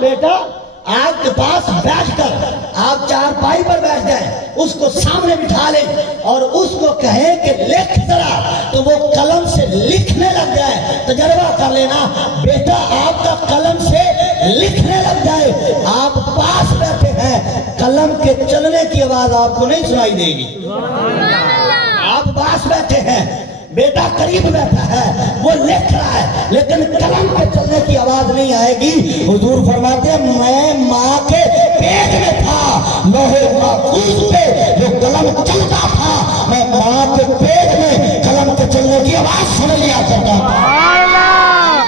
بیٹا آپ کے پاس بیٹھ کر آپ چارپائی پر بیٹھ جائیں، اس کو سامنے بٹھا لیں اور اس کو کہیں کہ لکھ ذرا، تو وہ قلم سے لکھنے لگ جائے۔ تجربہ کر لینا بیٹا، آپ کا قلم سے لکھنے لگ جائے، آپ پاس بیٹھے ہیں، قلم کے چلنے کی آواز آپ کو نہیں سنائی دے گی۔ آپ پاس بیٹھے ہیں، بیٹا قریب بیٹھا ہے، وہ لکھ رہا ہے، لیکن قلم کے چلنے کی آواز نہیں آئے گی۔ حضور فرماتے ہیں میں ماں کے پیٹ میں تھا، لوح محفوظ پہ جو قلم چلتا تھا، میں ماں کے پیٹ میں قلم کے چلنے کی آواز سن لیا کرتا تھا۔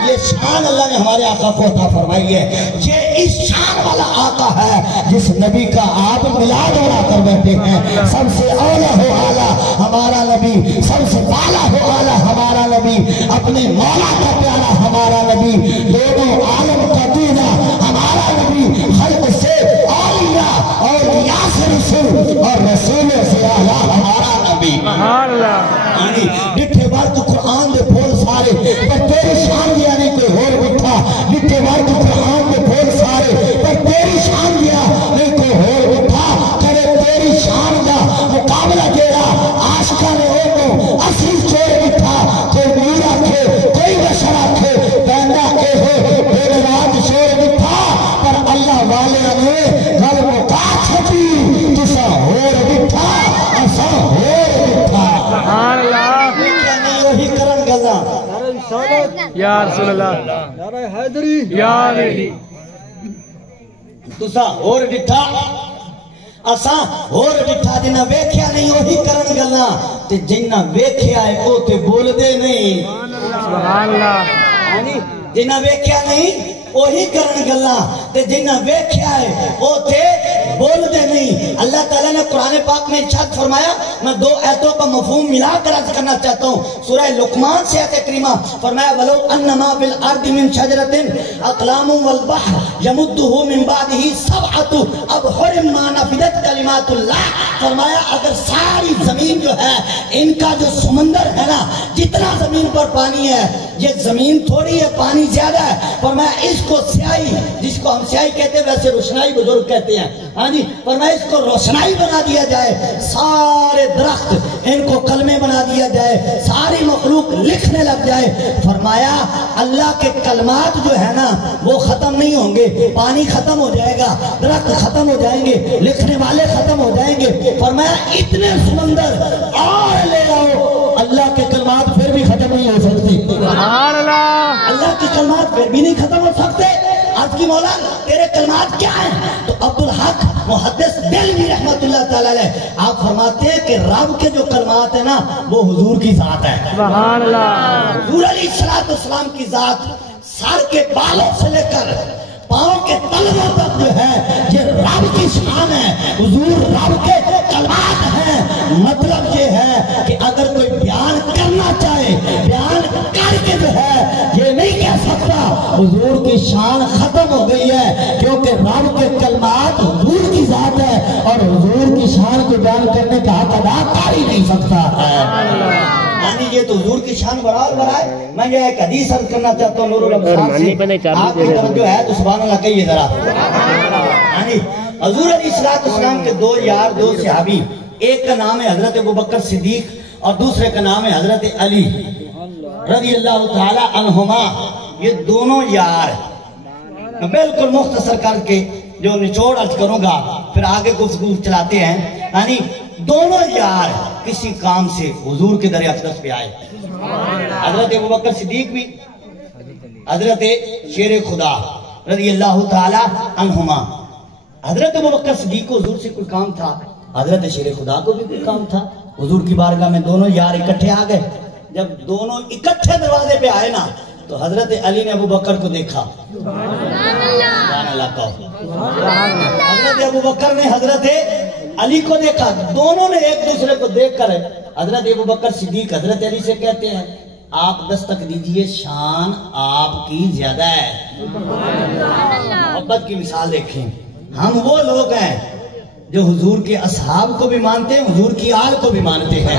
یہ شان اللہ نے ہمارے آقا کو عطا فرمائی ہے۔ یہ اس شان والا آقا ہے جس نبی کا آپ ملاد اڑا کر بیٹھے ہیں۔ سب سے اولا ہو اعلیٰ ہمارا نبی، سب سے بالا ہو اعلیٰ ہمارا نبی، اپنے مولا کا پیارا ہمارا نبی، دونوں عالم کا دونا ہمارا نبی، خلق سے اولیاء، اولیاء سے رسول اور رسول سے اعلیٰ ہمارا نبی۔ یعنی ڈٹھے وقت قرآن دے پھول سارے پر تیری شان دیا نہیں کوئی اور بٹھا، ڈٹھے وقت قرآن دے پھول سارے پر تیری شان دیا نہیں کوئی اور بٹھا، کرے تیری شان دا مقابلہ جیڑا عاشقہ نے ہوگو اصلی چور بٹھا، کوئی میر آکھے کوئی بشر آکھے بیندا اے ہو بے راج شور بٹھا، پر اللہ والے نے گل مکا چھٹی تسا ہور بٹھا اسا ہور بٹھا۔ وہی کرن گزا یا رسول اللہ، نعرہ حیدری یا علی، تسا اور ڈٹھا اساں اور ڈٹھا، جنہ ویکھیا نہیں وہی کرن گلا تے جنہ ویکھیا ہے او تے بول دے نہیں۔ سبحان اللہ، جنہ ویکھیا نہیں وہی کرن گلا تے جنہ ویکھیا ہے او تے بول دے نہیں۔ اللہ تعالیٰ نے قرآن پاک میں ارشاد فرمایا، میں دو آیتوں کا مفہوم ملا کر عرض کرنا چاہتا ہوں۔ سورہ لقمان سے آیت کریمہ فرمایا وَلَوْ أَنَّمَا فِي الْأَرْضِ مِنْ شَجَرَةٍ أَقْلَامٌ وَالْبَحْرُ يَمُدُّهُ مِنْ بَعْدِهِ سَبْعَةُ أَبْحُرٍ مَا نَفِدَتْ كَلِمَاتُ اللَّهِ، فرمایا اگر ساری زمین جو ہے، ان کا جو سمندر ہے نا، جتنا زمین پر پانی ہے، یہ زمین تھوڑی ہے، پانی زیادہ ہے، فرمایا اس کو سیاہی، جس کو ہم سیاہی کہتے ہیں ویسے روشنائی بزرگ کہتے ہیں، ہاں جی، فرمایا اس کو روشنائی بنا دیا جائے، سارے درخت ان کو کلمے بنا دیا جائے، ساری مخلوق لکھنے لگ جائے، فرمایا اللہ کے کلمات جو ہے نا وہ ختم نہیں ہوں گے، پانی ختم ہو جائے گا، درخت ختم ہو جائیں گے، لکھنے والے ختم ہو جائیں گے، فرمایا اتنے سمندر اور لے آؤ، اللہ کے کلمات پھر بھی ختم نہیں ہو سکتے۔ سبحان اللہ، اللہ کے کلمات پھر بھی نہیں ختم ہو سکتے۔ عرض کی مولا تیرے کلمات کیا ہیں؟ تو عبدالحق محدث دہلوی رحمت اللہ تعالیٰ علیہ آپ فرماتے ہیں کہ رب کے جو کلمات ہیں نا وہ حضور کی ذات ہے۔ سبحان اللہ، حضور علیہ السلام کی ذات سر کے بالوں سے لے کر پاؤں کے تلووں تک جو ہے یہ رب کی شان ہے، حضور رب کے کلمات ہیں۔ مطلب یہ ہے کہ اگر کوئی بیان کرنا چاہے، بیان کر کے جو ہے یہ نہیں کہہ سکتا حضور کی شان ختم ہو گئی ہے، کیونکہ رب کے کلمات حضور کی ذات ہے اور حضور کی شان کو بیان کرنے کا حق ادا کر ہی نہیں سکتا ہے۔ یعنی یہ تو حضور کی شان برابر برائے۔ میں یہ ایک حدیث عرض کرنا چاہتا ہوں نور الابصار سے، آپ کی توجہ ہے تو سبحان اللہ کہیے ذرا۔ یعنی حضور علیہ السلام کے دو یار، دو صحابی، ایک کا نام ہے حضرت ابوبکر صدیق اور دوسرے کا نام ہے حضرت علی رضی اللہ تعالی عنہما۔ یہ دونوں یار بالکل مختصر کر کے جو نچوڑ عرض کروں گا پھر آگے گفتگو چلاتے ہیں۔ یعنی دونوں یار کسی کام سے حضور کے در اقدس پہ آئے، حضرت ابوبکر صدیق بھی، حضرت شیر خدا رضی اللہ تعالی عنہما۔ حضرت ابوبکر صدیق کو حضور سے کوئی کام تھا، حضرت شیر خدا کو بھی کوئی کام تھا۔ حضور کی بارگاہ میں دونوں یار اکٹھے آ گئے۔ جب دونوں اکٹھے دروازے پہ آئے نا تو حضرت علی نے ابوبکر کو دیکھا، سبحان اللہ کہو، حضرت ابوبکر نے حضرت علی کو دیکھا، دونوں نے ایک دوسرے کو دیکھ کر حضرت ابوبکر صدیق حضرت علی سے کہتے ہیں آپ دستک دیجئے شان آپ کی زیادہ ہے۔ محبت کی مثال دیکھیں، ہم وہ لوگ ہیں جو حضور کے اصحاب کو بھی مانتے ہیں، حضور کی آل کو بھی مانتے ہیں۔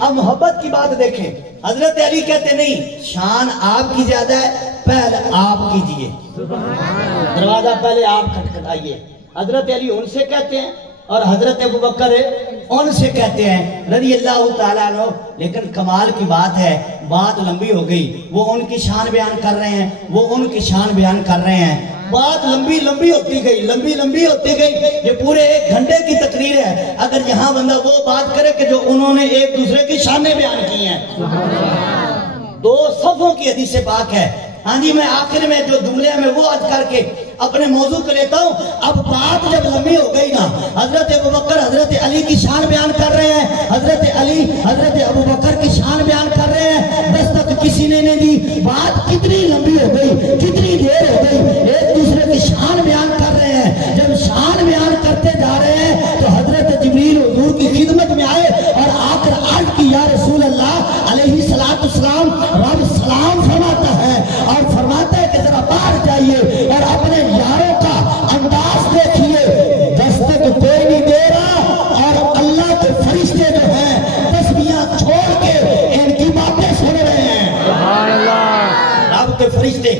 اب محبت کی بات دیکھیں، حضرت علی کہتے نہیں شان آپ کی زیادہ ہے، پہلے آپ کیجئے، دروازہ پہلے آپ کھٹکھٹائیے۔ حضرت علی ان سے کہتے ہیں اور حضرت ابوبکر ان سے کہتے ہیں رضی اللہ تعالیٰ عنہ۔ لیکن کمال کی بات ہے، بات لمبی ہو گئی، وہ ان کی شان بیان کر رہے ہیں، وہ ان کی شان بیان کر رہے ہیں، بات لمبی ہوتی گئی، یہ پورے 1 گھنٹے کی تقریر ہے۔ اگر یہاں بندہ وہ بات کرے کہ جو انہوں نے ایک دوسرے کی شانیں بیان کی ہیں، 2 صفوں کی حدیث پاک ہے۔ ہاں جی، میں آخر میں جو جملے میں وہ عرض کر کے اپنے موضوع کو لیتا ہوں۔ اب بات جب لمبی ہو گئی نا، حضرت ابوبکر حضرت علی کی شان بیان کر رہے ہیں، حضرت علی حضرت ابوبکر کی شان بیان کر رہے ہیں، بس تک کسی نے نہیں دی۔ بات کتنی لمبی ہو گئی، کتنی دیر ہو گئی، ایک دوسرے کی شان بیان کر رہے ہیں۔ جب شان بیان کرتے جا رہے ہیں تو حضرت جبریل حضور کی خدمت میں آئے اور آ کر عرض کی، یا رسول اللہ علیہ السلام، رب سلام فرماتا ہے اور فرماتا ہے کہ ذرا باہر جائیے اور اپنے یاروں کا انداز دیکھیے، دستک کوئی نہیں دے رہا اور اللہ کے فرشتے جو ہیں تسبیحاں چھوڑ کے ان کی باتیں سن رہے ہیں۔ سبحان اللہ۔ رب کے فرشتے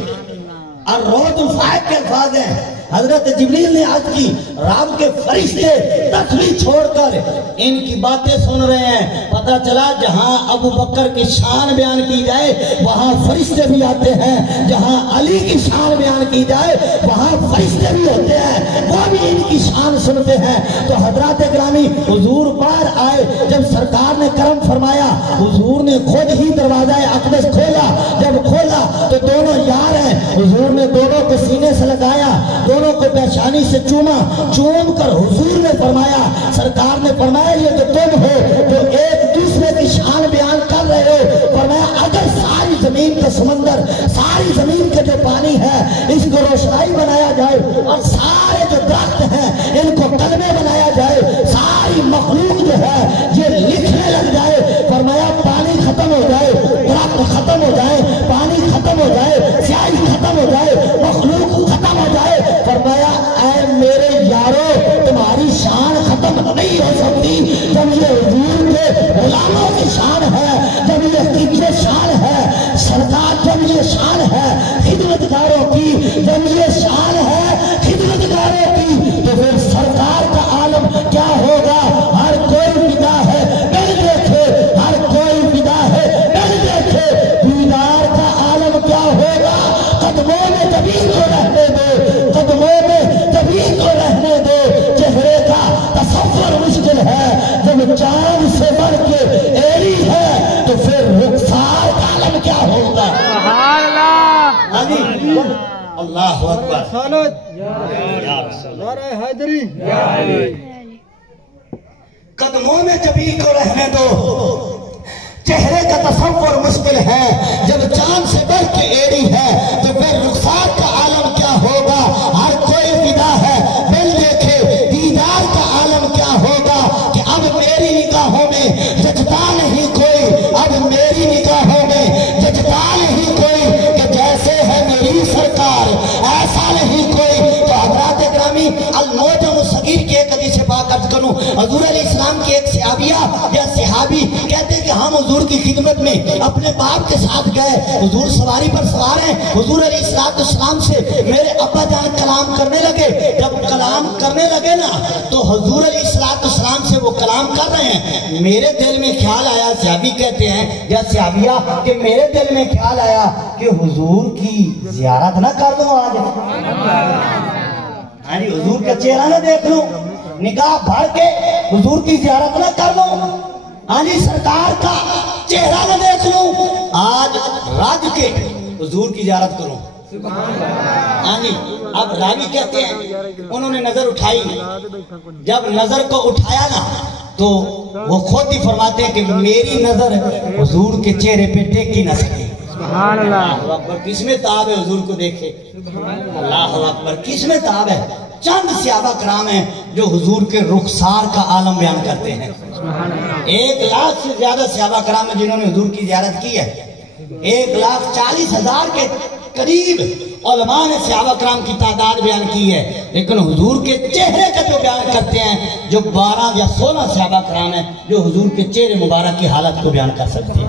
اور روز الفائق کے الفاظ ہیں، حضرت جبریل نے عرض کی، رب کے فرشتے تسبیح چھوڑ کر ان کی باتیں سن رہے ہیں۔ پتہ چلا جہاں ابو بکر کی شان بیان کی جائے وہاں فرشتے بھی آتے ہیں، جہاں علی کی شان بیان کی جائے وہاں فرشتے بھی ہوتے ہیں، وہ بھی ان کی شان سنتے ہیں۔ تو حضرات گرامی، حضور باہر آئے، جب سرکار نے کرم فرمایا، حضور نے خود ہی دروازہ اقدس کھولا۔ جب کھولا تو دونوں یار ہیں، حضور نے دونوں کو سینے سے لگایا، دونوں کو پیشانی سے چوما، چوم کر حضور نے فرمایا، سرکار نے فرمایا، یہ جو تم ہو جو ایک دوسرے کی شان بیان کر رہے ہو، فرمایا اگر ساری زمین کا سمندر، ساری زمین کا جو پانی ہے اس کو روشنائی بنایا جائے اور سارے جو درخت ہیں ان کو کلمے بنایا جائے، ساری مخلوق جو ہے یہ لکھنے لگ جائے، فرمایا پانی ختم ہو جائے، درخت ختم ہو جائے، پانی ختم ہو جائے، سیاہی ختم ہو جائے، مخلوق ختم ہو جائے، فرمایا اے میرے یارو تمہاری شان ختم نہیں ہو سکتی جب یہ حضور کے غلاموں کی شان ہے، جب یہ شان ہے سرکار، جب یہ شان ہے خدمتگاروں کی، جب یہ شان ہے خدمتگاروں کی، تو پھر سرکار کا عالم کیا ہوگا؟ ہر کوئی فدا ہے دل دیکھے، ہر کوئی فدا ہے دل دیکھے، دیدار کا عالم کیا ہوگا؟ قدموں میں جبین کو رہنے دو، قدموں میں جبین کو رہنے دو، چہرے کا تصور مشکل ہے، جب چاند سے بڑھ کے ایری ہے تو پھر رخسار کا عالم کیا ہوگا؟ سبحان اللہ، اللہ اکبر، نعرہ حیدری، قدموں میں جبین کو رہنے دو، چہرے کا تصور مشکل ہے، جب چاند سے بڑھ کے ایری ہے تو پھر رخسار کا عالم کیا ہوگا؟ ہر کوئی فدا ہے دل دیکھے، دیدار کا عالم کیا ہوگا؟ کہ اب میری نگاہوں میں جچتا نہیں کوئی، اب میری نگاہوں میں جچتا نہیں کوئی، کہ جیسے ہے میری سرکار ایسا نہیں کوئی۔ تو حضرات گرامی، الموجم الصغیر کی ایک حدیث پاک عرض کروں، حضور علیہ السلام کی ایک صحابیہ یا صحابی کہتے ہیں کہ ہم حضور کی خدمت میں اپنے باپ کے ساتھ گئے، حضور سواری پر سوار ہیں، حضور علیہ السلام سے میرے ابا جان کلام کرنے لگے، جب کلام کرنے لگے نا تو حضور علیہ السلام سے وہ کلام کر رہے ہیں، میرے دل میں خیال آیا، صحابی کہتے ہیں یا صحابیہ کہ میرے دل میں خیال آیا کہ حضور کی زیارت نہ کر دوں آج، ہاں جی، حضور کا چہرہ نہ دیکھ لوں، نگاہ بھر کے حضور کی زیارت نہ کر لوں، ہاں جی، سرکار کا چہرہ نہ دیکھ لوں، آج رج کے حضور کی زیارت کروں۔ ہاں جی، اب راوی کہتے ہیں انہوں نے نظر اٹھائی، جب نظر کو اٹھایا نا تو وہ خود ہی فرماتے ہیں کہ میری نظر حضور کے چہرے پہ ٹیک ہی نہ سکی۔ سبحان اللہ، اللہ اکبر، کس میں تاب ہے حضور کو دیکھے؟ اللہ اکبر، کس میں تاب ہے؟ چند صحابہ کرام ہیں جو حضور کے رخسار کا عالم بیان کرتے ہیں۔ 1,00,000 سے زیادہ صحابہ کرام ہیں جنہوں نے حضور کی زیارت کی ہے، 1,40,000 کے قریب علماء نے صحابہ کرام کی تعداد بیان کی ہے، لیکن حضور کے چہرے کا جو بیان کرتے ہیں جو 12 یا 16 صحابہ کرام ہیں جو حضور کے چہرے مبارک کی حالت کو بیان کر سکتے ہیں۔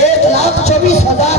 1,24,000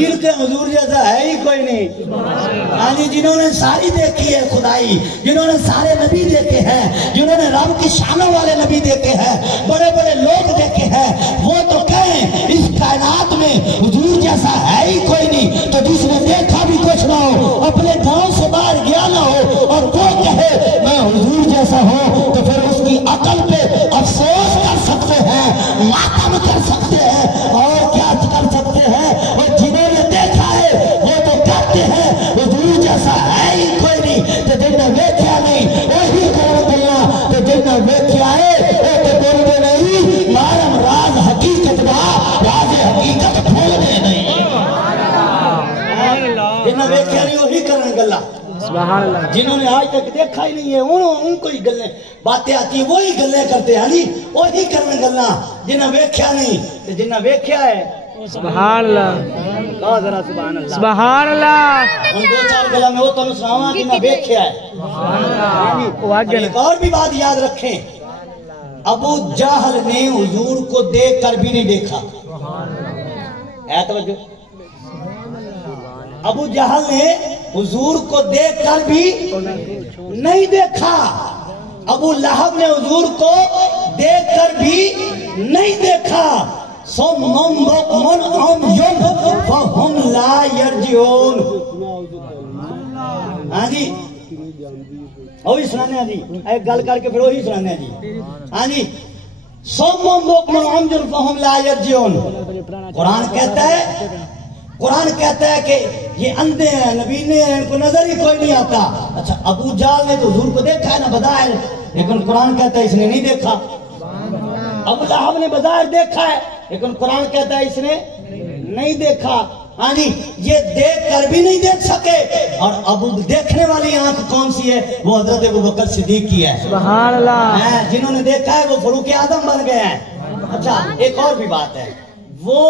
پیر کے حضور جیسا ہے ہی کوئی نہیں. ہاں جی جنہوں نے ساری دیکھی ہے خدائی, جنہوں نے سارے نبی دیکھے ہیں, جنہوں نے رب کی شانوں والے نبی دیکھے ہیں, بڑے بڑے لوگ دیکھے ہیں, وہ تو کہیں اس کائنات میں حضور جیسا ہے ہی کوئی نہیں. تو جس نے دیکھا بھی کچھ نہ ہو, اپنے گاؤں سے باہر گیا نہ ہو, اور وہ کہے میں حضور جیسا ہوں, تو پھر اس کی عقل پہ افسوس کر سکتے ہیں, ماتم کر سکتے ہیں, اور کیا کر سکتے ہیں. اور جنہوں نے دیکھا ہے وہ تو کہتے ہیں حضور جیسا ہے ہی کوئی نہیں. تو جن نے دیکھا نہیں وہی کرن گلا, تو جن نے دیکھا ہے وہ تو بولتے نہیں, معلوم راز حقیقت با راز حقیقت بھولنے نہیں. جن نے دیکھا نہیں وہی کرن گلا. سبحان اللہ. جنہوں نے آج تک دیکھا ہی نہیں ہے ان کو ہی گلیں باتیں آتی ہیں, وہی گلیں کرتے ہیں جی, وہی کرن گلا. جنہیں ویکھیا نہیں تو جنہیں ویکھیا ہے سبحان اللہ. کہا ذرا سبحان اللہ. سبحان اللہ. ان دو چار گلا میں وہ تو سناواں کہ میں ویکھیا ہے. سبحان ایک اور بھی بات یاد رکھیں, ابو جہل نے حضور کو دیکھ کر بھی نہیں دیکھا. ہے توجہ, ابو جہل نے حضور کو دیکھ کر بھی نہیں دیکھا. ابو لہب نے حضور کو دیکھ کر بھی نہیں دیکھا. صُمٌّ بُكْمٌ عُمْيٌ فَهُمْ لَا يَرْجِعُونَ. ہاں جی وہی سنانے ہیں جی, ایک گل کر کے پھر وہی سنانے ہیں جی. ہاں جی صُمٌّ بُكْمٌ عُمْيٌ فَهُمْ لَا يَرْجِعُونَ. قرآن کہتا ہے کہ یہ اندھے ہیں, نبینے ہیں, ان کو نظر ہی کوئی نہیں آتا. اچھا ابو جہل نے تو حضور کو دیکھا ہے نا بظاہر, لیکن قرآن کہتا ہے اس نے نہیں دیکھا. ابو لہب نے بظاہر دیکھا ہے, لیکن قرآن کہتا ہے اس نے نہیں دیکھا. ہاں جی یہ دیکھ کر بھی نہیں دیکھ سکے. اور ابو دیکھنے والی آنکھ کون سی ہے, وہ حضرت ابوبکر صدیق کی ہے. سبحان اللہ. جنہوں نے دیکھا ہے وہ فاروق اعظم بن گئے ہیں. اچھا ایک اور بھی بات ہے, وہ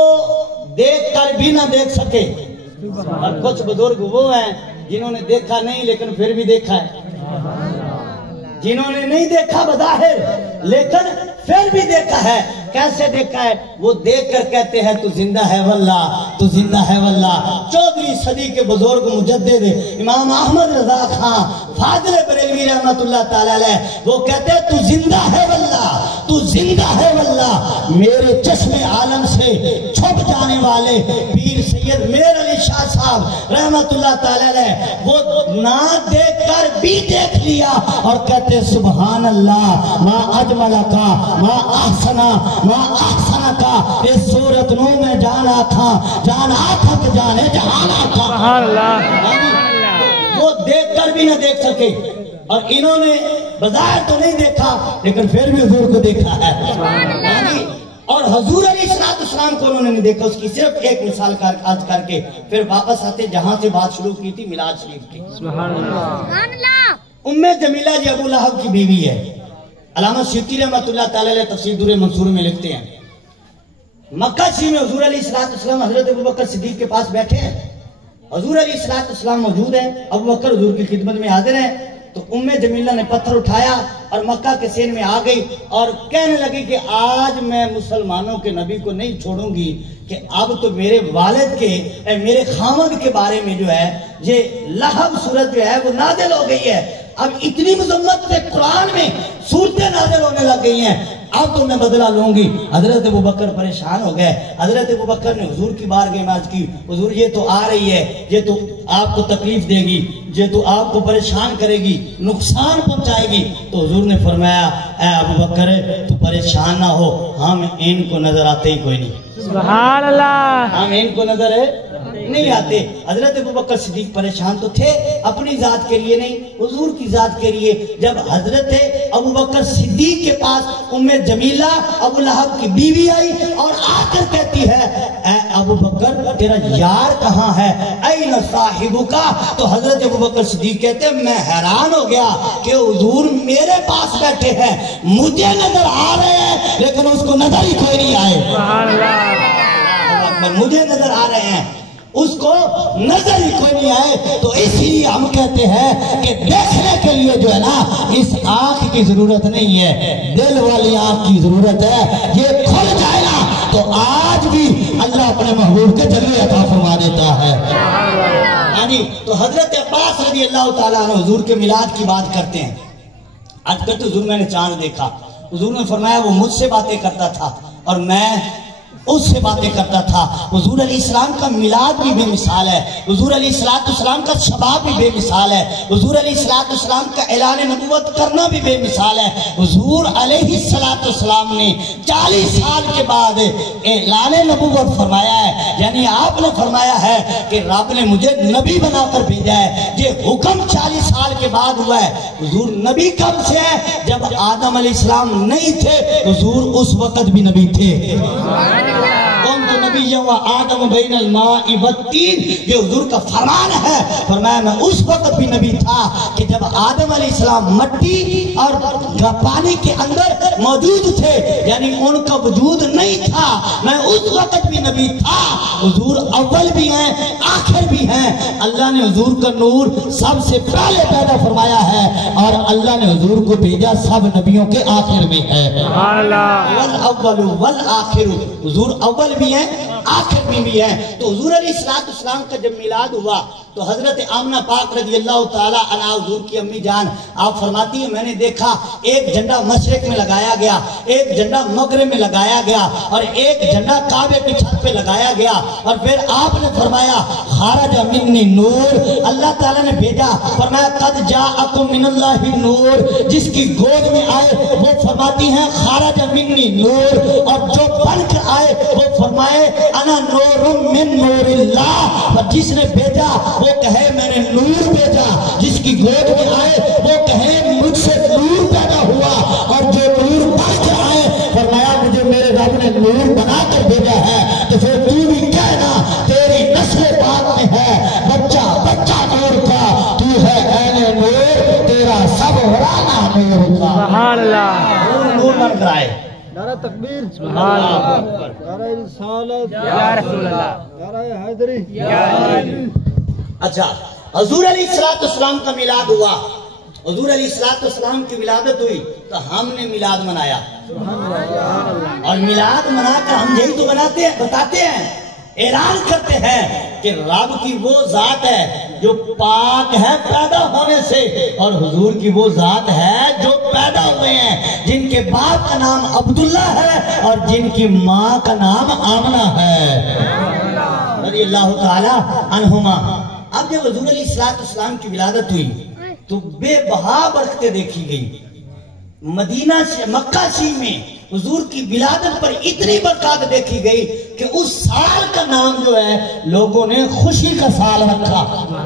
دیکھ کر بھی نہ دیکھ سکے. اور کچھ بزرگ وہ ہیں جنہوں نے دیکھا نہیں لیکن پھر بھی دیکھا ہے. جنہوں نے نہیں دیکھا بظاہر لیکن پھر بھی دیکھا ہے. کیسے دیکھا ہے؟ وہ دیکھ کر کہتے ہیں تو زندہ ہے واللہ, تو زندہ ہے واللہ. 14ویں صدی کے بزرگ مجدد امام احمد رضا خان فاضل بریلوی رحمت اللہ تعالی علیہ, وہ کہتے ہیں تو زندہ ہے واللہ, تو زندہ ہے واللہ. میرے چشم عالم سے چھپ جانے والے پیر سید میر علی شاہ صاحب رحمت اللہ تعالی علیہ, وہ نہ دیکھ کر بھی دیکھ لیا اور کہتے ہیں سبحان اللہ ما اجمل کا ما احسنا ما احسن کا. اس صورت نو میں جانا تھا کہ جانے جہانا تھا. سبحان اللہ. وہ دیکھ کر بھی نہ دیکھ سکے, اور انہوں نے بظاہر تو نہیں دیکھا لیکن پھر بھی حضور کو دیکھا ہے. اور حضور علیہ السلام کو انہوں نے نہیں دیکھا. اس کی صرف ایک مثال آج کر کے پھر واپس آتے جہاں سے بات شروع کی تھی میلاد شریف کی. سبحان اللہ. ام جمیلہ جی ابو لہب کی بیوی ہے. علامہ سیوطی رحمۃ اللہ تعالی علیہ تفسیر دور منصور میں لکھتے ہیں, مکہ شریف میں حضور علیہ السلام حضرت ابوبکر صدیق کے پاس بیٹھے ہیں. حضور علیہ السلام موجود ہیں, ابوبکر حضور کی خدمت میں حاضر ہیں. تو ام جمیلہ نے پتھر اٹھایا اور مکہ کے سین میں آ گئی اور کہنے لگی کہ آج میں مسلمانوں کے نبی کو نہیں چھوڑوں گی کہ اب تو میرے والد کے میرے خامد کے بارے میں جو ہے یہ لہب صورت جو ہے وہ نازل ہو گئی ہے. اب اتنی مذمت سے قرآن میں صورتیں نازل ہونے لگ گئی ہیں, اب تو میں بدلہ لوں گی. حضرت ابوبکر پریشان ہو گئے. حضرت ابوبکر نے حضور کی بارگاہ میں عرض کی, حضور یہ تو آ رہی ہے, یہ تو آپ کو تکلیف دے گی, یہ تو آپ کو پریشان کرے گی, نقصان پہنچائے گی. تو حضور نے فرمایا اے ابوبکر تو پریشان نہ ہو, ہم ان کو نظر آتے ہی کوئی نہیں. سبحان اللہ. ہم ان کو نظر نہیں آتے. حضرت ابوبکر صدیق پریشان تو تھے, اپنی ذات کے لیے نہیں, حضور کی ذات کے لیے. جب حضرت ابوبکر صدیق کے پاس ام جمیلہ ابو لہب کی بیوی آئی اور آ کر کہتی ہے اے ابوبکر تیرا یار کہاں ہے, این صاحبکا. تو حضرت ابوبکر صدیق کہتے ہیں میں حیران ہو گیا کہ حضور میرے پاس بیٹھے ہیں, مجھے نظر آ رہے ہیں لیکن اس کو نظر ہی کوئی نہیں آئے. سبحان اللہ. مجھے نظر آ رہے ہیں, اس کو نظر ہی کوئی نہیں آئے. تو اسی لیے ہم کہتے ہیں کہ دیکھنے کے لیے جو ہے نا اس آنکھ کی ضرورت نہیں ہے, دل والی آنکھ کی ضرورت ہے. یہ کھل جائے نا تو آج بھی اللہ اپنے محبوب کے جلوے عطا فرما دیتا ہے. تو حضرت عباس رضی اللہ تعالیٰ عنہ حضور کے میلاد کی بات کرتے ہیں. آج کل تو حضور میں نے چاند دیکھا. حضور نے فرمایا وہ مجھ سے باتیں کرتا تھا اور میں اس سے باتیں کرتا تھا. حضور علیہ السلام کا میلاد بھی بے مثال ہے. حضور علیہ السلام کا شباب بھی بے مثال ہے. حضور علیہ السلام کا اعلان نبوت کرنا بھی بے مثال ہے. حضور علیہ السلام نے 40 سال کے بعد اعلان نبوت فرمایا ہے. یعنی آپ نے فرمایا ہے کہ رب نے مجھے نبی بنا کر بھیجا ہے. یہ حکم 40 سال کے بعد ہوا ہے. حضور نبی کب سے ہے؟ جب آدم علیہ السلام نہیں تھے حضور اس وقت بھی نبی تھے. کون تو نبی و آدم بین الماء والطین، یہ حضور کا فرمان ہے. فرمایا میں اس وقت بھی نبی تھا کہ جب آدم علیہ السلام مٹی اور پانی کے اندر موجود تھے، یعنی ان کا وجود نہیں تھا. میں اس وقت بھی نبی تھا. حضور اول بھی ہیں آخر بھی ہیں. اللہ نے حضور کا نور سب سے پہلے پیدا فرمایا ہے اور اللہ نے حضور کو بھیجا سب نبیوں کے آخر میں ہے. والاول والآخر، حضور اول بھی ہیں آخر بھی ہیں. تو حضور علیہ السلام کا جب میلاد ہوا تو حضرت آمنہ پاک رضی اللہ تعالیٰ عنہ حضور کی امی جان آپ فرماتی ہیں میں نے دیکھا ایک جھنڈا مشرق میں لگایا گیا، ایک جھنڈا مغرب میں لگایا گیا اور ایک جھنڈا کعبے کی چھت پہ لگایا گیا. اور پھر آپ نے فرمایا خرج منی نور، اللہ تعالیٰ نے بھیجا. فرمایا قد جاءکم من اللہ نور، جس کی گود میں آئے وہ فرماتی ہیں خرج منی نور، اور جو بن کر آئے وہ فرمائے انا نور من نور اللہ. اور جس نے بھیجا وہ کہے میں نے نور بھیجا. جس کی گود میں آئے وہ کہے مجھ سے نور پیدا ہوا. اور جو نور بن کر آئے فرمایا مجھے میرے رب نے نور بنا کر بھیجا ہے. تو پھر تو بھی کہنا تیری نسل پاک میں ہے بچہ بچہ نور کا، تو ہے عین نور، تیرا سب ورانا نور کا. سبحان اللہ. نور بن کر آئے. نعرہ تکبیر، سبحان اللہ. نعرہ رسالت یا رسول اللہ، نعرہ حیدری یا علی. اچھا حضور علیہ السلام کا میلاد ہوا. حضور علیہ السلام کی ولادت ہوئی تو ہم نے میلاد منایا. اور میلاد منا کر ہم یہی تو بتاتے ہیں، اعلان کرتے ہیں کہ رب کی وہ ذات ہے جو پاک ہے پیدا ہونے سے، اور حضور کی وہ ذات ہے جو پیدا ہوئے ہیں جن کے باپ کا نام عبداللہ ہے اور جن کی ماں کا نام آمنہ ہے رضی اللہ تعالی عنہما. اب جب حضور علیہ السلام کی ولادت ہوئی تو بے بہا برکتیں دیکھی گئی. مدینہ سے مکہ شریف میں حضور کی ولادت پر اتنی برکات دیکھی گئی کہ اس سال کا نام جو ہے لوگوں نے خوشی کا سال رکھا.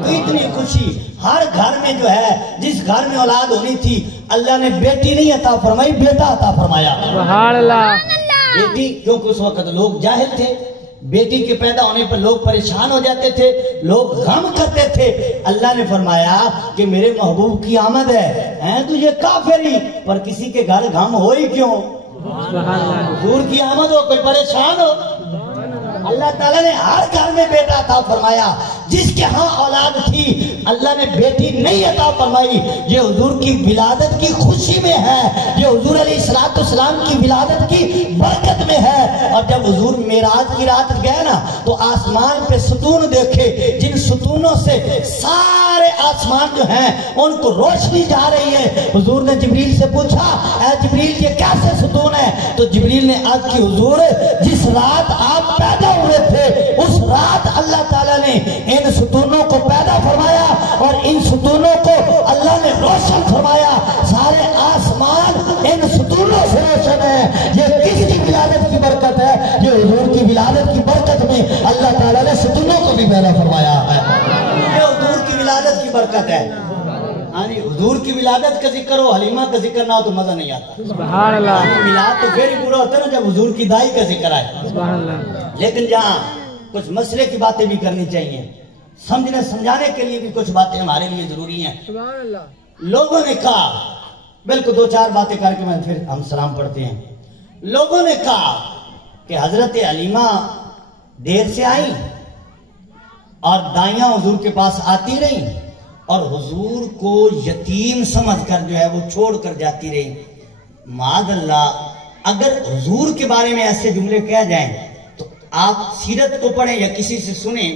اتنی خوشی ہر گھر میں جو ہے، جس گھر میں اولاد ہونی تھی اللہ نے بیٹی نہیں عطا فرمائی، بیٹا عطا فرمایا. سبحان اللہ. بیٹی کیونکہ اس وقت لوگ جاہل تھے، بیٹی کے پیدا ہونے پر لوگ پریشان ہو جاتے تھے، لوگ غم کرتے تھے. اللہ نے فرمایا کہ میرے محبوب کی آمد ہے تجھے کافری، پر کسی کے گھر غم ہو ہی کیوں؟ حضور کی آمد ہو کوئی پریشان ہو. اللہ تعالیٰ نے ہر گھر میں بیٹا عطا فرمایا. جس کے ہاں اولاد تھی اللہ نے بیٹی نہیں عطا فرمائی. یہ حضور کی ولادت کی خوشی میں ہے، یہ حضور علیہ السلام کی ولادت کی برکت میں ہے. اور جب حضور معراج کی رات گئے نا تو آسمان پہ ستون دیکھے، جن ستونوں سے سارے آسمان جو ہیں ان کو روشنی جا رہی ہے. حضور نے جبریل سے پوچھا اے جبریل یہ کیسے ستون ہے؟ تو جبریل نے عرض کی حضور جس رات آپ پیدا ہوئے تھے اس رات اللہ تعالیٰ نے ان ستونوں کو پیدا فرمایا اور ان ستونوں کو اللہ نے روشن فرمایا. سارے آسمان ان ستونوں سے روشن ہے. یہ کس کی ولادت کی برکت ہے؟ یہ حضور کی ولادت کی برکت میں اللہ تعالیٰ نے ستونوں کو بھی پیدا فرمایا ہے. یہ حضور کی ولادت کی برکت ہے. حضور کی ولادت کا ذکر ہو، حلیمہ کا ذکر نہ ہو تو مزہ نہیں آتا. سبحان اللہ. میلاد تو پھر ہی پورا ہوتا ہے نا جب حضور کی دائی کا ذکر آئے. سبحان اللہ. لیکن جہاں کچھ مسئلے کی باتیں بھی کرنی چاہیے، سمجھانے کے لیے بھی کچھ باتیں ہمارے لیے ضروری ہیں. سبحان اللہ. لوگوں نے کہا، بالکل دو چار باتیں کر کے میں پھر ہم سلام پڑھتے ہیں. لوگوں نے کہا کہ حضرت حلیمہ دیر سے آئی اور دائیاں حضور کے پاس آتی رہیں اور حضور کو یتیم سمجھ کر جو ہے وہ چھوڑ کر جاتی رہی. معاذ اللہ اگر حضور کے بارے میں ایسے جملے کہہ جائیں تو آپ سیرت کو پڑھیں یا کسی سے سنیں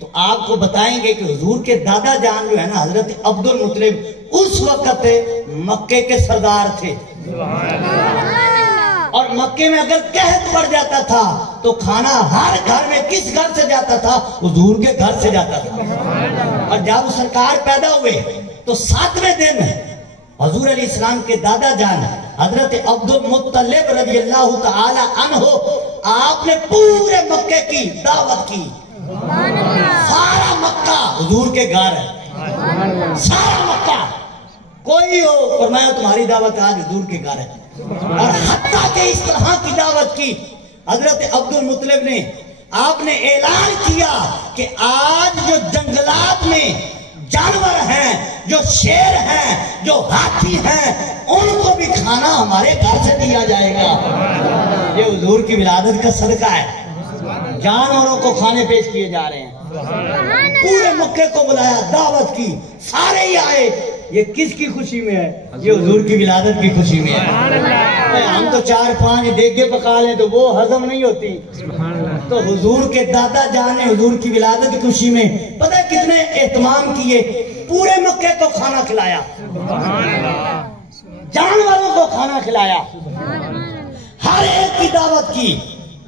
تو آپ کو بتائیں گے کہ حضور کے دادا جان جو ہے نا حضرت عبد المطلب اس وقت مکے کے سردار تھے، اور مکے میں اگر قحط پڑ جاتا تھا تو کھانا ہر گھر میں کس گھر سے جاتا تھا؟ حضور کے گھر سے جاتا تھا۔ اور جب سرکار پیدا ہوئے تو 7ویں دن حضور علیہ السلام کے دادا جان حضرت عبد المطلب رضی اللہ تعالی عنہ آپ نے پورے مکے کی دعوت کی۔ سارا مکہ حضور کے گھر ہے، سارا مکہ کوئی ہو فرمایا تمہاری دعوت آج حضور کے گھر ہے۔ اور حتیٰ کہ اس طرح کی دعوت کی حضرت عبد المطلب نے، آپ نے اعلان کیا کہ آج جو جنگلات میں جانور ہیں، جو شیر ہیں، جو ہاتھی ہیں، ان کو بھی کھانا ہمارے گھر سے دیا جائے گا۔ یہ حضور کی ولادت کا صدقہ ہے، جانوروں کو کھانے پیش کیے جا رہے ہیں۔ پورے مکے کو بلایا، دعوت کی، سارے ہی آئے۔ یہ کس کی خوشی میں ہے؟ یہ حضور کی ولادت کی خوشی میں ہے۔ ہم تو 4-5 دیگے پکا لیں تو وہ ہضم نہیں ہوتی، تو حضور کے دادا جان نے حضور کی ولادت کی خوشی میں پتہ کتنے اہتمام کیے، پورے مکے کو کھانا کھلایا، جانوروں کو کھانا کھلایا، ہر ایک کی دعوت کی۔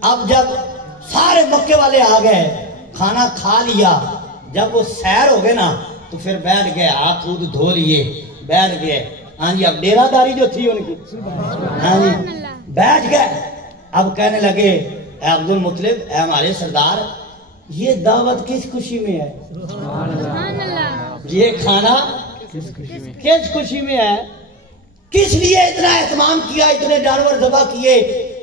اب جب سارے مکے والے آ گئے، کھانا کھا لیا، جب وہ سیر ہو گئے نا تو پھر بیٹھ گئے، ہاتھ دھو لیے، بیٹھ گئے۔ ہاں جی، اب ڈیرہ داری جو تھی ان کی، ہاں جی بیٹھ گئے۔ اب کہنے لگے اے عبد المطلب، اے ہمارے سردار، یہ دعوت کس خوشی میں ہے؟ یہ کھانا کس خوشی میں ہے؟ کس لیے اتنا اہتمام کیا، اتنے جانور ذبح کیے،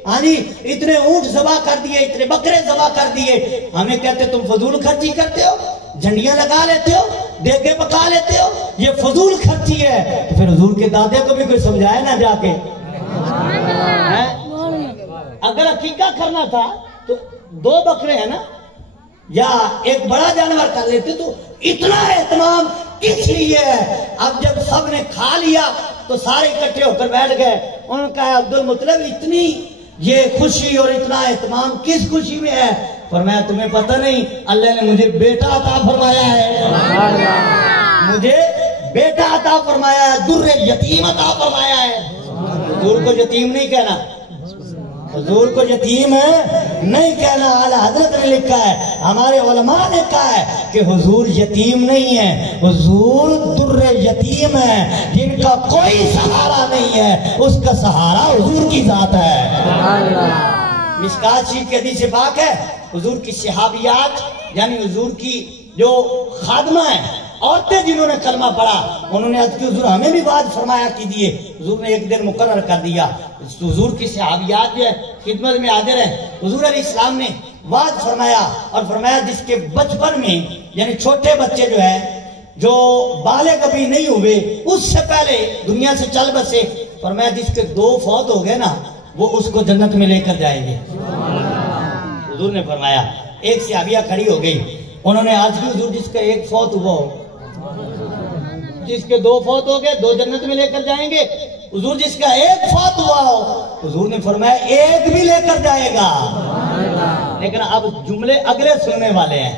ہاں جی اتنے اونٹ ذبح کر دیے، اتنے بکرے ذبح کر دیے؟ ہمیں کہتے تم فضول خرچی کرتے ہو، جھنڈیاں لگا لیتے ہو، دیگے پکا لیتے ہو، یہ فضول خرچی ہے۔ تو پھر حضور کے دادے کو بھی کوئی سمجھائے نہ جا کے؟ اگر عقیقہ کرنا تھا تو 2 بکرے ہیں نا، یا ایک بڑا جانور کر لیتے، تو اتنا اہتمام کس لیے ہے؟ اب جب سب نے کھا لیا تو سارے اکٹھے ہو کر بیٹھ گئے۔ انہوں نے کہا عبد المطلب اتنی یہ خوشی اور اتنا اہتمام کس خوشی میں ہے؟ فرمایا تمہیں پتہ نہیں، اللہ نے مجھے بیٹا عطا فرمایا ہے، مجھے بیٹا عطا فرمایا ہے، در یتیم عطا فرمایا ہے۔ حضور کو یتیم نہیں کہنا، حضور کو یتیم ہے نہیں کہنا۔ اعلیٰ حضرت نے لکھا ہے، ہمارے علماء نے کہا ہے کہ حضور یتیم نہیں ہے، حضور در یتیم ہے، جن کا کوئی سہارا نہیں ہے، اس کا سہارا حضور کی ذات ہے۔ مشکات شریف کی حدیث پاک ہے، حضور کی صحابیات یعنی حضور کی جو خادمہ ہیں، عورتیں جنہوں نے کلمہ پڑھا، انہوں نے عرض کی حضور ہمیں بھی وعظ فرمایا کیجئے۔ حضور نے ایک دن مقرر کر دیا، حضور کی صحابیات جو ہے خدمت میں حاضر ہیں، حضور علیہ السلام نے وعظ فرمایا اور فرمایا جس کے بچپن میں یعنی چھوٹے بچے جو ہیں جو بالغ ابھی نہیں ہوئے، اس سے پہلے دنیا سے چل بسے، فرمایا جس کے 2 فوت ہو گئے نا وہ اس کو جنت میں لے کر جائیں گے۔ حضور نے فرمایا، ایک صحابیہ کھڑی ہو گئی، انہوں نے آج بھی حضور جس کا 1 فوت ہوا ہو، جس کے 2 فوت ہو گئے 2 جنت میں لے کر جائیں گے، حضور جس کا 1 فوت ہوا ہو، حضور نے فرمایا 1 بھی لے کر جائے گا۔ لیکن اب جملے اگلے سننے والے ہیں،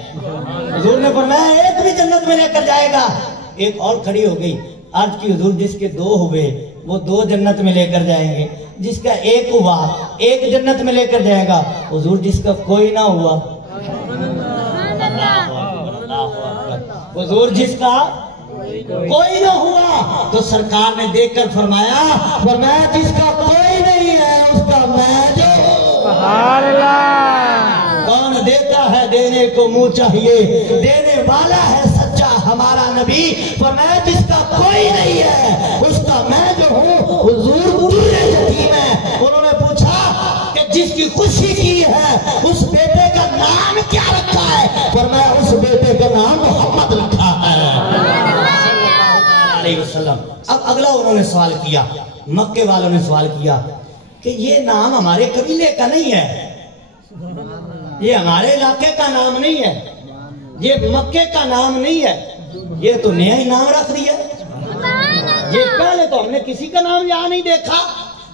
حضور نے فرمایا 1 بھی جنت میں لے کر جائے گا۔ ایک اور کھڑی ہو گئی، آج کی حضور جس کے 2 ہوئے وہ 2 جنت میں لے کر جائیں گے، جس کا 1 ہوا 1 جنت میں لے کر جائے گا، حضور جس کا کوئی نہ ہوا، حضور جس کا کوئی نہ ہوا تو سرکار نے دیکھ کر فرمایا جس کا کوئی نہیں ہے اس کا میں جو سبحان اللہ۔ کون دیتا ہے دینے کو منہ چاہیے، دینے والا ہے سچا ہمارا نبی، فرمایا جس کا کوئی نہیں ہے اس کا میں جو ہوں۔ حضور پورے یتیم ہے، انہوں نے پوچھا کہ جس کی خوشی کی ہے اس بیٹے کا نام کیا رکھا ہے؟ فرمایا اس بیٹے کا نام محمد رکھا ہے علیہ وسلم۔ اب اگلا انہوں نے سوال کیا، مکے والوں نے سوال کیا کہ یہ نام ہمارے قبیلے کا نہیں ہے، یہ ہمارے علاقے کا نام نہیں ہے، یہ مکے کا نام نہیں ہے، یہ تو نیا ہی نام رکھ دیا۔ یہ پہلے تو ہم نے کسی کا نام یہاں نہیں دیکھا،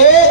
1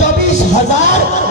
24,000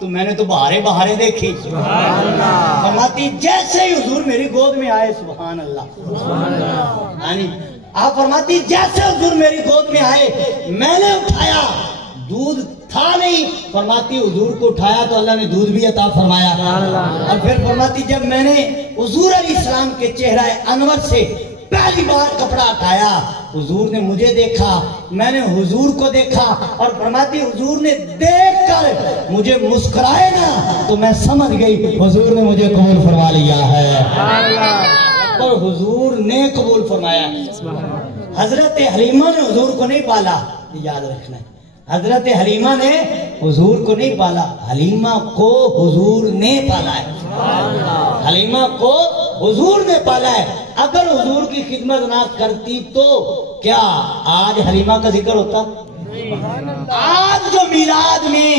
تو میں نے تو بہاریں دیکھی. فرماتی جیسے ہی حضور میری گود میں آئے, سبحان اللہ, آپ فرماتی جیسے حضور میری گود میں آئے میں نے اٹھایا, دودھ تھا نہیں, فرماتی حضور کو اٹھایا تو اللہ نے دودھ بھی عطا فرمایا. اور پھر فرماتی جب میں نے حضور علیہ السلام کے چہرہ انور سے پہلی بار کپڑا ہٹایا, حضور نے مجھے دیکھا, میں نے حضور کو دیکھا, اور فرماتی حضور نے دیکھ کر مجھے مسکرائے نا تو میں سمجھ گئی حضور نے مجھے قبول فرما لیا ہے. اور حضور نے قبول فرمایا. حضرت حلیمہ نے حضور کو نہیں پالا, یاد رکھنا ہے, حضرت حلیمہ نے حضور کو نہیں پالا, حلیمہ کو حضور نے پالا ہے. حلیمہ کو حضور نے پالا ہے. اگر حضور کی خدمت نہ کرتی تو کیا آج حلیمہ کا ذکر ہوتا؟ آج جو میلاد میں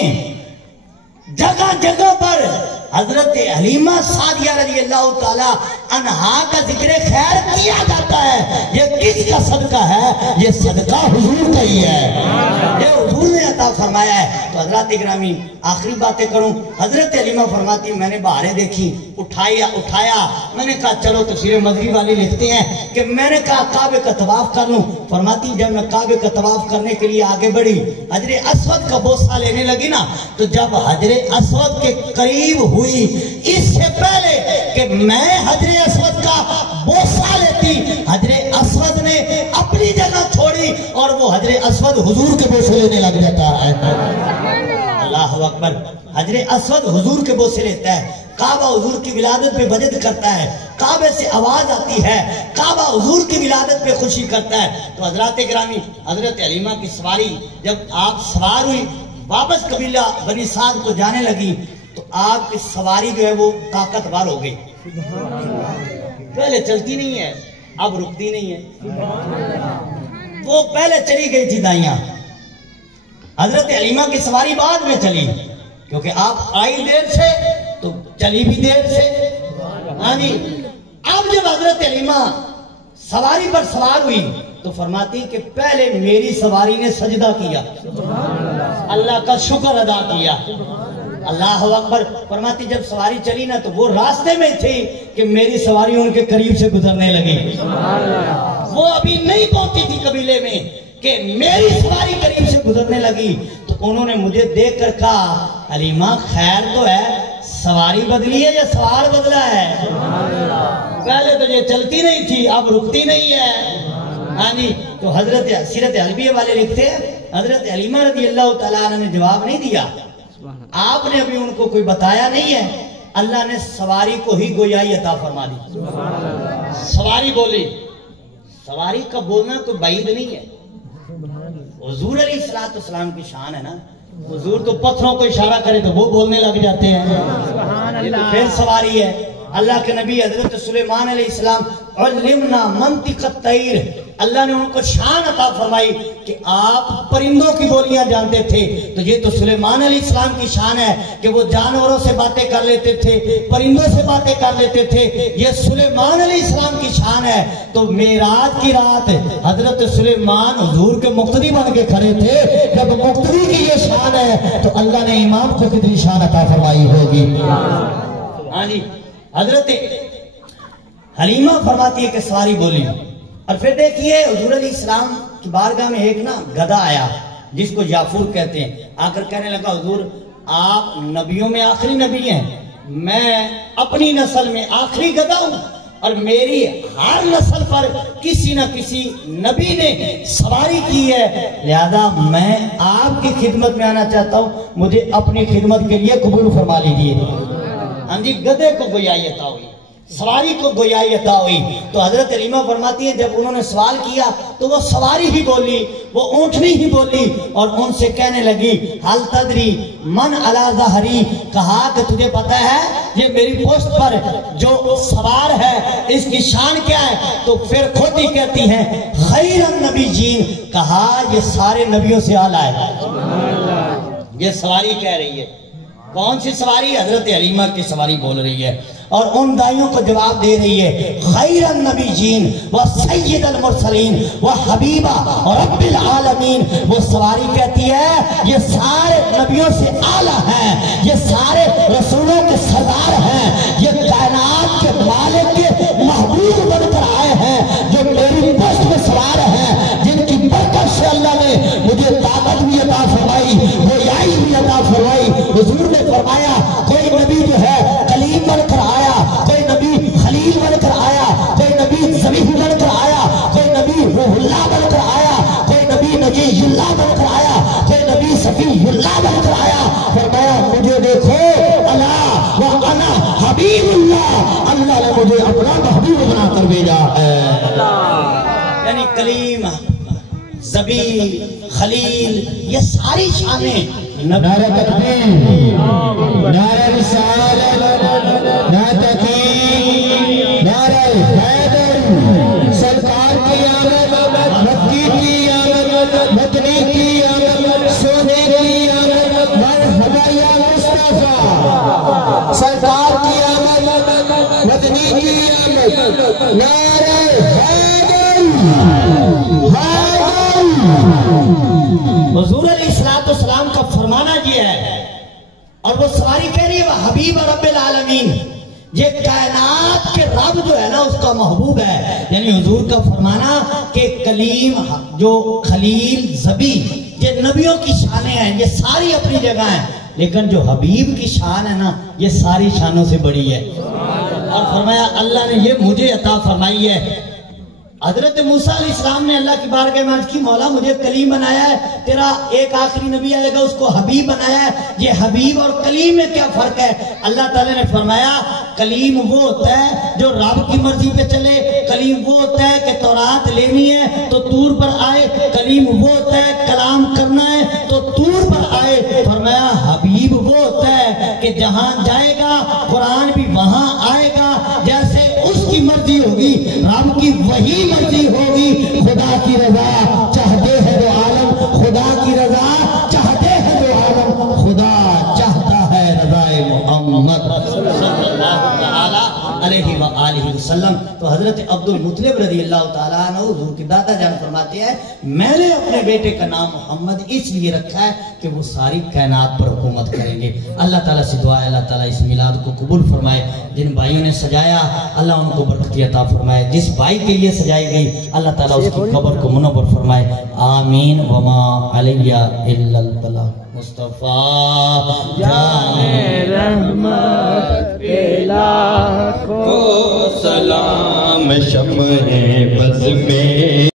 جگہ جگہ پر حضرت حلیمہ سعدیہ رضی اللہ تعالی عنہا کا ذکر خیر کیا جاتا ہے, یہ کس کا صدقہ ہے؟ یہ صدقہ حضور کا ہی ہے, یہ حضور نے عطا فرمایا ہے. تو حضرات اکرامی آخری باتیں کروں. حضرت حلیمہ فرماتی میں نے بہاریں دیکھی, اٹھایا, میں نے کہا چلو تفسیر مظہری والی لکھتے ہیں کہ میں نے کہا کعبے کا طواف کر لوں. فرماتی جب میں کعبے کا طواف کرنے کے لیے آگے بڑھی, حجر اسود کا بوسہ لینے لگی نا, تو جب حجر اسود کے قریب ہوئی, اس سے پہلے کہ میں حجر اسود کا بوسہ لیتی, حجر اسود نے اپنی جگہ چھوڑی اور وہ حجر اسود حضور کے بوسے لینے لگ جاتا ہے. اللہ اکبر. حجر اسود حضور کے بوسے لیتا ہے, کعبہ حضور کی ولادت پہ بجد کرتا ہے, کعبے سے آواز آتی ہے, کعبہ حضور کی ولادت پہ خوشی کرتا ہے. تو حضرات گرامی حضرت حلیمہ کی سواری جب آپ سوار ہوئی, واپس قبیلہ بنی سعد کو جانے لگی, تو آپ کی سواری جو ہے وہ طاقتور ہو گئی. پہلے چلتی نہیں ہے, اب رکتی نہیں ہے. وہ پہلے چلی گئی تھی دائیاں, حضرت حلیمہ کی سواری بعد میں چلی, کیونکہ آپ آئی دیر سے تو چلی بھی دیر سے. اب جب حضرت حلیمہ سواری پر سوار ہوئی تو فرماتی کہ پہلے میری سواری نے سجدہ کیا, اللہ کا شکر ادا کیا. اللہ اکبر. فرماتی جب سواری چلی نا تو وہ راستے میں تھی کہ میری سواری ان کے قریب سے گزرنے لگی. وہ ابھی نہیں پہنچی تھی قبیلے میں کہ میری سواری قریب سے گزرنے لگی, تو انہوں نے مجھے دیکھ کر کہا حلیمہ خیر تو ہے, سواری بدلی ہے یا سوار بدلا ہے؟ پہلے تو یہ چلتی نہیں تھی, اب رکتی نہیں ہے. تو حضرت سیرت حلبیہ والے لکھتے ہیں حضرت حلیمہ رضی اللہ تعالیٰ عنہ نے جواب نہیں دیا, آپ نے ابھی ان کو کوئی بتایا نہیں ہے, اللہ نے سواری کو ہی گویائی عطا فرما دی. سواری بولی, سواری کا بولنا کوئی بعید نہیں ہے. حضور علیہ السلام کی شان ہے نا, حضور تو پتھروں کو اشارہ کرے تو وہ بولنے لگ جاتے ہیں, یہ تو پھر سواری ہے. اللہ کے نبی حضرت سلیمان علیہ السلام علمنا منطق الطیر, اللہ نے ان کو شان عطا فرمائی کہ آپ پرندوں کی بولیاں جانتے تھے. تو یہ تو سلیمان علیہ السلام کی شان ہے کہ وہ جانوروں سے باتیں کر لیتے تھے, پرندوں سے باتیں کر لیتے تھے. یہ سلیمان علیہ السلام کی شان ہے. تو معراج کی رات حضرت سلیمان حضور کے مقتدی بن کے کھڑے تھے. جب مقتدی کی یہ شان ہے تو اللہ نے امام کو کتنی شان عطا فرمائی ہوگی. حضرت حلیمہ فرماتی ہے کہ سواری بولی, اور پھر دیکھیے حضور علیہ السلام کی بارگاہ میں ایک نا گدھا آیا جس کو یافور کہتے ہیں. آ کر کہنے لگا حضور آپ نبیوں میں آخری نبی ہیں, میں اپنی نسل میں آخری گدھا ہوں, اور میری ہر نسل پر کسی نہ کسی نبی نے سواری کی ہے, لہذا میں آپ کی خدمت میں آنا چاہتا ہوں, مجھے اپنی خدمت کے لیے قبول فرما لیجیے. گدھے کو گویائی عطا ہوئی, سواری کو گویائی عطا ہوئی. تو حضرت حلیمہ فرماتی ہے جب انہوں نے سوال کیا تو وہ سواری ہی بولی, وہ اونٹنی ہی بولی, اور ان سے کہنے لگی حل تدری من علی ظہری, کہا کہ تجھے پتہ ہے یہ میری پشت پر جو سوار ہے اس کی شان کیا ہے؟ تو پھر خود ہی کہتی ہیں خیر النبی جین, کہا یہ سارے نبیوں سے اعلیٰ ہے. یہ سواری کہہ رہی ہے. کون سی سواری؟ حضرت حلیمہ کی سواری بول رہی ہے. اور ان دائیوں کو جواب دے رہی ہے خیر النبیین و سید المرسلین و حبیبہ اور رب العالمین. وہ سواری کہتی ہے یہ سارے نبیوں سے اعلیٰ ہیں، یہ سارے رسولوں کے سردار ہیں، یہ کائنات کے مالک کے محبوب بن کر آئے ہیں جو میری پشت میں سوار ہیں، جن کی برکت سے اللہ نے مجھے طاقت بھی عطا فرمائی، گویائی بھی عطا فرمائی. حضور نے فرمایا کوئی نبی جو ہے کلیم بن کر آیا، کوئی نبی خلیل بن کر آیا، کوئی نبی ذبیح بن کر آیا، کوئی نبی روح اللہ بن کر آیا، کوئی نبی نجی اللہ بن کر آیا، کوئی نبی صفی اللہ بن کر آیا. فرمایا مجھے دیکھو اللہ و انا حبیب اللہ، اللہ نے مجھے اپنا محبوب بنا کر بھیجا ہے. یعنی کلیم، ذبیح، خلیل، یہ ساری شانیں نعرہ تکبیر، نعرہ رسالت، نعرہ تحقیق، نعرہ حیدر. سرکار کی آمد، مکی کی آمد، مدنی کی آمد، سونے کی آمد، مرحبا یا مصطفیٰ. سرکار کی آمد، مدنی کی آمد، نعرہ حیدر، حضور علیہ السلام کا فرمانا یہ ہے. اور وہ سواری کہہ رہی ہے وہ حبیب رب العالمین، یہ کائنات کے رب جو ہے نا اس کا محبوب ہے. یعنی حضور کا فرمانا کہ کلیم، جو خلیل، ذبیح، یہ نبیوں کی شانیں ہیں، یہ ساری اپنی جگہ ہیں، لیکن جو حبیب کی شان ہے نا یہ ساری شانوں سے بڑی ہے. اور فرمایا اللہ نے یہ مجھے عطا فرمائی ہے. حضرت موسیٰ علیہ السلام نے اللہ کی بارگاہ میں عرض کی مولا مجھے کلیم بنایا ہے، تیرا ایک آخری نبی آئے گا اس کو حبیب بنایا ہے، یہ حبیب اور کلیم میں کیا فرق ہے؟ اللہ تعالیٰ نے فرمایا کلیم وہ ہوتا ہے جو رب کی مرضی پہ چلے، کلیم وہ ہوتا ہے کہ تورات لینی ہے تو طور پر آئے، کلیم وہ ہوتا ہے کلام کرنا ہے تو طور پر آئے. فرمایا حبیب وہ ہوتا ہے کہ جہاں جائے گا قرآن بھی وہاں آئے گا، جیسے اس کی مرضی ہوگی، رب کی وہی مرضی ہوگی. خدا کی رضا چاہتے ہیں تو عالم، خدا کی رضا چاہتے ہیں تو عالم، خدا چاہتا ہے رضا محمد صلی اللہ علیہ وآلہ وسلم. تو حضرت عبد المطلب رضی اللہ تعالیٰ عنہ حضور کی دادا جان فرماتے ہیں میں نے اپنے بیٹے کا نام محمد اس لیے رکھا ہے کہ وہ ساری کائنات پر حکومت کریں گے. اللہ تعالیٰ سے دعا ہے اللہ تعالیٰ اس میلاد کو قبول فرمائے. جن بھائیوں نے سجایا اللہ ان کو برکتی عطا فرمائے، جس بھائی کے لیے سجائی گئی اللہ تعالیٰ اس کی قبر کو منور فرمائے. آمین. وما علیہ الا البلاغ. مصطفیٰ جان رحمت کو سلام شمع بز میں